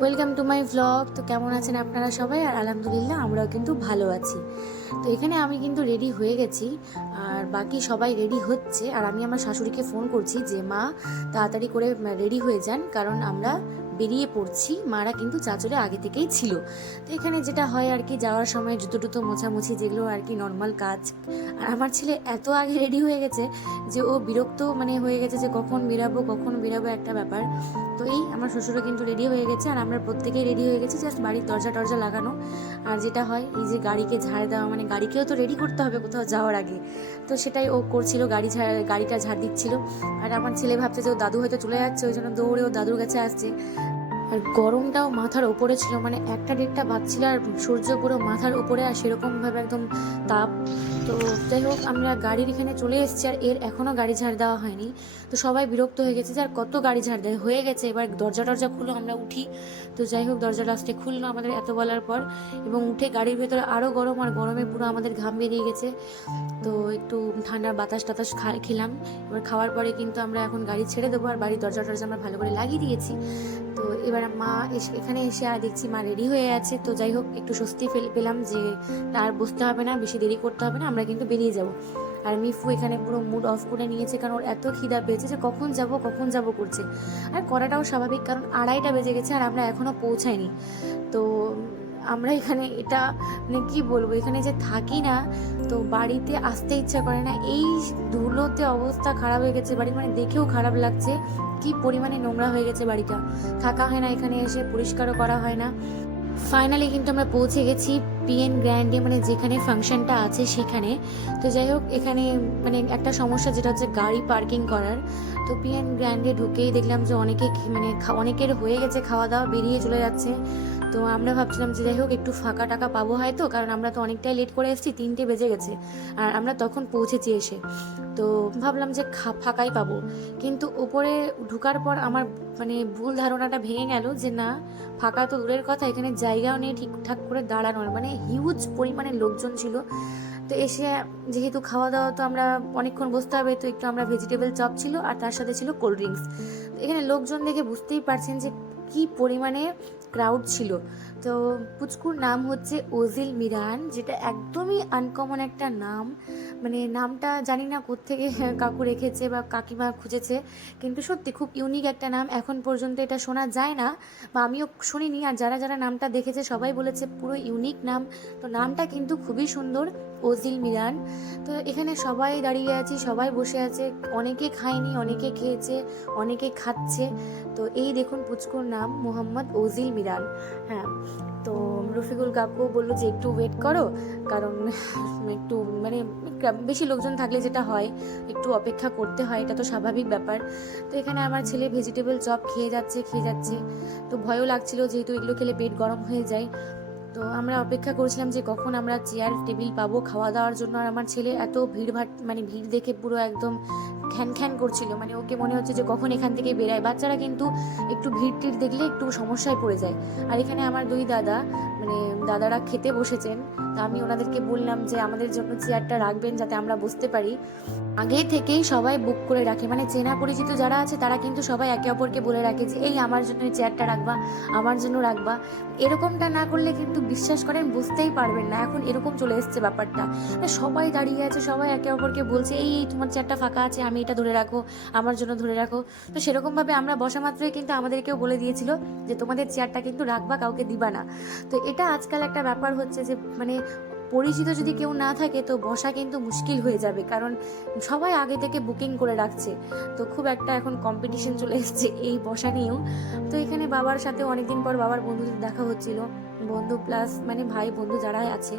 Welcome to my vlog. তো কেমন আছেন আপনারা সবাই? আর আলহামদুলিল্লাহ আমরাও কিন্তু ভালো আছি। তো এখানে আমি কিন্তু রেডি হয়ে গেছি, আর বাকি সবাই রেডি হচ্ছে। আর আমি আমার শাশুড়িকে ফোন করছি যে মা তাড়াতাড়ি করে রেডি হয়ে যান, কারণ আমরা বেরিয়ে পড়ছি। মারা কিন্তু চাচলে আগে থেকেই ছিল। তো এখানে যেটা হয় আর কি, যাওয়ার সময় জুতো টুতো মোছামুছি, যেগুলো আর কি নর্মাল কাজ। আর আমার ছেলে এত আগে রেডি হয়ে গেছে যে ও বিরক্ত হয়ে গেছে যে কখন বেরাবো একটা ব্যাপার। তো এই আমার শ্বশুরও কিন্তু রেডি হয়ে গেছে, আর আমরা প্রত্যেকেই রেডি হয়ে গেছি, জাস্ট বাড়ির দরজা টরজা লাগানো। আর যেটা হয় এই যে গাড়িকে ঝাড় দেওয়া, মানে গাড়িকেও তো রেডি করতে হবে কোথাও যাওয়ার আগে। তো সেটাই ও করছিল, গাড়িটা ঝাড় দিচ্ছিল। আর আমার ছেলে ভাবছে যে ও দাদু হয়তো চলে যাচ্ছে, ওই জন্য দৌড়ে ও দাদুর কাছে আসছে। আর গরমটাও মাথার ওপরে ছিল, মানে 1টা 1:30 বাজছিল, আর সূর্য পুরো মাথার উপরে, আর সেরকমভাবে একদম তাপ। তো যাই হোক, আমরা গাড়ির এখানে চলে এসেছি, আর এর এখনও গাড়ি ঝাড় দেওয়া হয়নি। তো সবাই বিরক্ত হয়ে গেছে যে আর কত গাড়ি ঝাড় দেয়, হয়ে গেছে, এবার দরজা টরজা খুলো, আমরা উঠি। তো যাই হোক, দরজা লাস্টে খুললো আমাদের এত বলার পর, এবং উঠে গাড়ির ভেতরে আরও গরম, আর গরমে পুরো আমাদের ঘাম বেরিয়ে গেছে। তো একটু ঠান্ডার বাতাস টাতাস খেলাম। এবার খাওয়ার পরে কিন্তু আমরা এখন গাড়ি ছেড়ে দেবো, আর বাড়ির দরজা টরজা আমরা ভালো করে লাগিয়ে দিয়েছি। তো এবার মা এখানে এসে আর দেখছি মা রেডি হয়ে আছে। তো যাই হোক, একটু স্বস্তি পেলাম যে আর বসতে হবে না, বেশি দেরি করতে হবে না, আমরা কিন্তু বেরিয়ে যাব। আর মিফু এখানে পুরো মুড অফ করে নিয়েছে, কারণ ওর এত খিদা পেয়েছে যে কখন যাব করছে। আর করাটাও স্বাভাবিক, কারণ 2:30 বেজে গেছে আর আমরা এখনও পৌঁছাইনি। তো আমরা এখানে এটা কি বলবো, এখানে যে থাকি না, তো বাড়িতে আসতে ইচ্ছা করে না। এই ধুলোতে অবস্থা খারাপ হয়ে গেছে বাড়ির, মানে দেখেও খারাপ লাগছে কি পরিমাণে নোংরা হয়ে গেছে বাড়িটা। থাকা হয় না এখানে, এসে পরিষ্কারও করা হয় না। ফাইনালি কিন্তু আমরা পৌঁছে গেছি পিএন গ্র্যান্ডে, মানে যেখানে ফাংশনটা আছে সেখানে। তো যাই হোক, এখানে একটা সমস্যা, যেটা হচ্ছে গাড়ি পার্কিং করার। তো পিএন গ্র্যান্ডে ঢুকেই দেখলাম যে অনেকের হয়ে গেছে খাওয়া দাওয়া, বেরিয়ে চলে যাচ্ছে। তো আমরা ভাবছিলাম যে যাই হোক একটু ফাঁকা টাকা পাবো হয়তো, কারণ আমরা তো অনেকটাই লেট করে এসেছি, 3টে বেজে গেছে, আর আমরা তখন পৌঁছেছি এসে। তো ভাবলাম যে ফাঁকাই পাবো, কিন্তু উপরে ঢুকার পর আমার ভুল ধারণাটা ভেঙে গেল যে না, ফাঁকা তো দূরের কথা, এখানে জায়গাও নেই ঠিকঠাক করে দাঁড়ানোর, হিউজ পরিমাণে লোকজন ছিল। তো এসে যেহেতু খাওয়া দাওয়া তো আমরা অনেকক্ষণ বসতে হবে, তো একটু আমরা ভেজিটেবল চপ ছিল, আর তার সাথে ছিল কোল্ড ড্রিঙ্কস। এখানে লোকজন দেখে বুঝতেই পারছেন যে কি পরিমাণে ক্রাউড ছিল। তো পুচকুর নাম হচ্ছে ওজিল মিরান, যেটা একদমই আনকমন একটা নাম। নামটা জানি না কোত্থেকে কাকু রেখেছে বা কাকিমা খুঁজেছে, কিন্তু সত্যি খুব ইউনিক একটা নাম। এখন পর্যন্ত এটা শোনা যায় না, বা আমিও শুনিনি। আর যারা যারা নামটা দেখেছে সবাই বলেছে পুরো ইউনিক নাম। তো নামটা কিন্তু খুবই সুন্দর, ওজিল মিরান। তো এখানে সবাই দাঁড়িয়ে আছি, সবাই বসে আছে, অনেকে খায়নি, অনেকে খেয়েছে, অনেকে খাচ্ছে। তো এই দেখুন, পুচকুর নাম মোহাম্মদ ওজিল মিরান। হ্যাঁ, তো রফিকুল কাকু বললো যে একটু ওয়েট করো, কারণ একটু বেশি লোকজন থাকলে যেটা হয় একটু অপেক্ষা করতে হয়, এটা তো স্বাভাবিক ব্যাপার। তো এখানে আমার ছেলে ভেজিটেবল চপ খেয়ে যাচ্ছে। তো ভয়ও লাগছিল, যেহেতু এগুলো খেলে পেট গরম হয়ে যায়। তো আমরা অপেক্ষা করছিলাম যে কখন আমরা চেয়ার টেবিল পাবো খাওয়া দাওয়ার জন্য। আর আমার ছেলে এত ভিড় দেখে পুরো একদম খ্যান করছিল, ওকে মনে হচ্ছে যে কখন এখান থেকে বেরায়। বাচ্চারা কিন্তু একটু ভিড় টিড় দেখলে একটু সমস্যায় পড়ে যায়। আর এখানে আমার 2 দাদারা খেতে বসেছেন। তা আমি ওনাদেরকে বললাম যে আমাদের জন্য চেয়ারটা রাখবেন, যাতে আমরা বসতে পারি। আগে থেকেই সবাই বুক করে রাখে, চেনা পরিচিত যারা আছে তারা কিন্তু সবাই একে অপরকে বলে রাখে যে এই আমার জন্য চেয়ারটা রাখবা, আমার জন্য রাখবা। এরকমটা না করলে কিন্তু বিশ্বাস করেন বুঝতেই পারবেন না, এখন এরকম চলে এসছে ব্যাপারটা। সবাই দাঁড়িয়ে আছে, সবাই একে অপরকে বলছে এই তোমার চেয়ারটা ফাঁকা আছে, আমি এটা ধরে রাখো, আমার জন্য ধরে রাখো। তো সেরকমভাবে আমরা বসা মাত্রই কিন্তু আমাদেরকেও বলে দিয়েছিল যে তোমাদের চেয়ারটা কিন্তু রাখবা, কাউকে দিবা না। তো এটা আজকাল একটা ব্যাপার হচ্ছে যে পরিচিত যদি কেউ না থাকে তো বসা কিন্তু মুশকিল হয়ে যাবে, কারণ সবাই আগে থেকে বুকিং করে রাখছে। তো খুব একটা এখন কম্পিটিশন চলে এসছে এই বসা নিয়েও। তো এখানে বাবার সাথে অনেকদিন পর বাবার বন্ধুদের দেখা হচ্ছিল, বন্ধু প্লাস ভাই বন্ধু যারা আছে।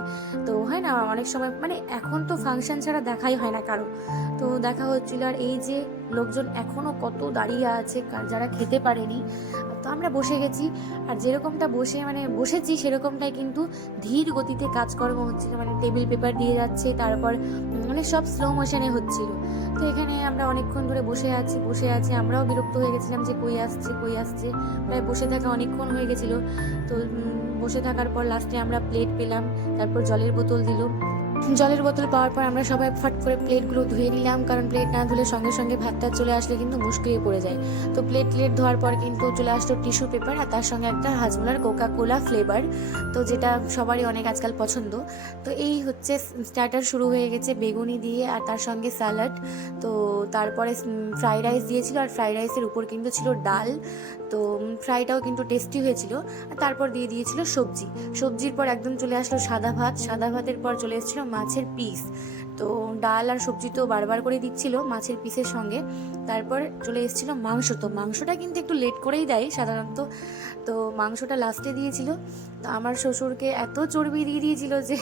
তো হয় না অনেক সময়, এখন তো ফাংশন ছাড়া দেখাই হয় না কারো। তো দেখা হচ্ছিল, আর এই যে লোকজন এখনো কত দাঁড়িয়ে আছে যারা খেতে পারেনি। তো আমরা বসে গেছি, আর যেরকমটা বসেছি সেরকমটাই কিন্তু ধীর গতিতে কাজকর্ম হচ্ছিল, টেবিল পেপার দিয়ে যাচ্ছে, তারপর সব স্লো মোশনে হচ্ছিল। তো এখানে আমরা অনেকক্ষণ ধরে বসে আছি, আমরাও বিরক্ত হয়ে গেছিলাম যে কই আসছে। প্রায় বসে থাকা অনেকক্ষণ হয়ে গেছিলো। তো বসে থাকার পর লাস্টে আমরা প্লেট পেলাম, তারপর জলের বোতল দিল। জলের বোতল পাওয়ার পর আমরা সবাই ফাট করে প্লেটগুলো ধুয়ে নিলাম, কারণ প্লেট না ধুলে সঙ্গে সঙ্গে ভাতটা চলে আসলে কিন্তু মুশকিলে পড়ে যায়। তো প্লেট ধোয়ার পর কিন্তু চলে আসলো টিস্যু পেপার, আর তার সঙ্গে একটা হাজমোলার কোকা কোলা ফ্লেভার, তো যেটা সবারই অনেক আজকাল পছন্দ। তো এই হচ্ছে স্টার্টার শুরু হয়ে গেছে বেগুনি দিয়ে, আর তার সঙ্গে স্যালাড। তো তারপরে ফ্রাইড রাইস দিয়েছিল, আর ফ্রাইড রাইসের উপর কিন্তু ছিল ডাল। তো ফ্রাইটাও কিন্তু টেস্টি হয়েছিল। আর তারপর দিয়ে দিয়েছিল সবজির পর একদম চলে আসলো সাদা ভাতের পর চলে এসেছিলো মাছের পিস। তো ডাল আর সবজি তো বারবার করে দিচ্ছিল মাছের পিসের সঙ্গে। তারপর চলে এসেছিলো মাংস। তো মাংসটা কিন্তু একটু লেট করেই দেয় সাধারণত, তো মাংসটা লাস্টে দিয়েছিল। তো আমার শ্বশুরকে এত চর্বি দিয়ে দিয়েছিল যে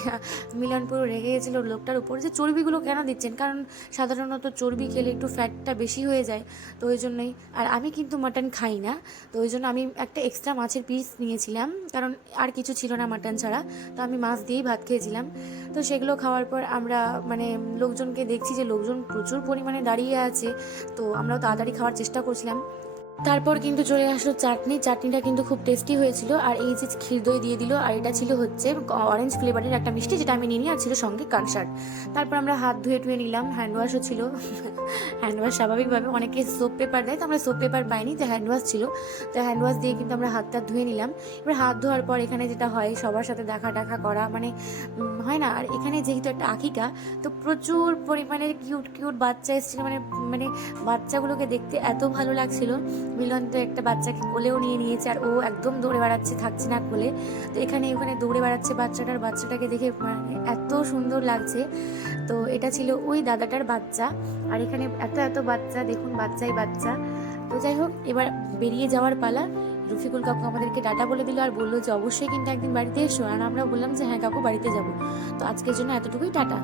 মিলন পুরো রেগে গেছিল লোকটার উপর, যে চর্বিগুলো কেন দিচ্ছেন, কারণ সাধারণত চর্বি খেলে একটু ফ্যাটটা বেশি হয়ে যায়, তো ওই জন্যই। আর আমি কিন্তু মাটন খাই না, তো ওই জন্য আমি একটা এক্সট্রা মাছের পিস নিয়েছিলাম, কারণ আর কিছু ছিল না মাটন ছাড়া, তো আমি মাছ দিয়েই ভাত খেয়েছিলাম। তো সেগুলো খাওয়ার পর আমরা মানে লোকজনকে দেখছি যে লোকজন প্রচুর পরিমাণে দাঁড়িয়ে আছে, তো আমরাও তাড়াতাড়ি খাওয়ার চেষ্টা করছিলাম। তারপর কিন্তু চলে আসলো চাটনিটা কিন্তু খুব টেস্টি হয়েছিল। আর এই যে ক্ষীর দই দিয়ে দিল, আর এটা ছিল হচ্ছে অরেঞ্জ ফ্লেভারের একটা মিষ্টি, যেটা আমি নিয়ে নিই, আর ছিল সঙ্গে কনসার্ট। তারপর আমরা হাত ধুয়ে নিলাম, হ্যান্ড ওয়াশও ছিল। হ্যান্ড ওয়াশ স্বাভাবিকভাবে অনেকে সোপ পেপার দেয়, তো আমরা সোপ পেপার পাইনি, তো হ্যান্ড ওয়াশ ছিল। তো হ্যান্ড ওয়াশ দিয়ে কিন্তু আমরা হাতটা ধুয়ে নিলাম। এবার হাত ধোয়ার পর এখানে যেটা হয়, সবার সাথে দেখা করা মানে হয় না। আর এখানে যেহেতু একটা আকিকা, তো প্রচুর পরিমাণে কিউট বাচ্চা এসেছিলো, মানে মানে বাচ্চাগুলোকে দেখতে এত ভালো লাগছিল। মিলন তো একটা বাচ্চাকে কোলেও নিয়েছে, আর ও একদম দৌড়ে বেড়াচ্ছে, থাকছে না কোলে। তো এখানে ওখানে দৌড়ে বেড়াচ্ছে বাচ্চাটাকে দেখে মানে এত সুন্দর লাগছে। তো এটা ছিল ওই দাদাটার বাচ্চা, আর এখানে এত বাচ্চা, দেখুন বাচ্চাই বাচ্চা। তো যাই হোক, এবার বেরিয়ে যাওয়ার পালা। রফিকুল কাকু আমাদেরকে টাটা বলে দিল, আর বললো যে অবশ্যই কিন্তু একদিন বাড়িতে এসো। আর আমরা বললাম যে হ্যাঁ কাকু, বাড়িতে যাব। তো আজকের জন্য এতটুকুই, টাটা।